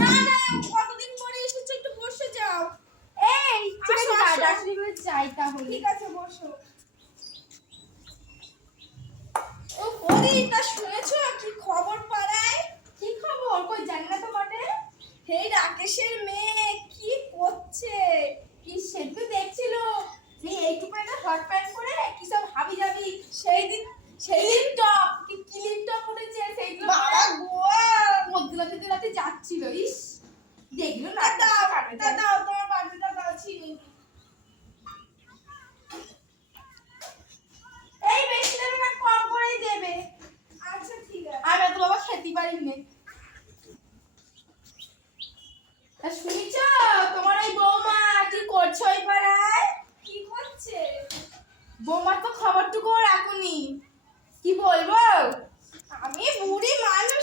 না না, কতদিন পরে এসেছো, একটু বসে যাও। এই ঠিক আছে, দার্জিলিং যাই তাহলে। ঠিক আছে, বসো। ও পরি, তা শুনেছো কি খবর পাড়ায়? কি খবর? কই জানি না তো বটে। এই রাকেশের মেয়ে কি করছে? কি সেদিন দেখছিল যে এইটুকু একটা হট প্যান্ট পরে কি সব হাবি যাবি, সেই টপ কি ক্লিপ টপ পরেছে, সেইগুলো বাবা গো, মধ্যরাতে যাচ্ছিল। ইস, দেখলো না দাও কাটবে দাও, তোমার বাড়িটা দাও, ছিনি। এই বেশি দেবে না, কম করেই দেবে। আচ্ছা ঠিক আছে। আমি তো বাবা খেতে পারি না। তা শুনিছ তোমার ওই বৌমা কি করছে ওই পাড়ায়? কি করছে? বৌমার তো খবরটুকু রাখুনি, কি বলবো? আমি বুড়ি মানুষ,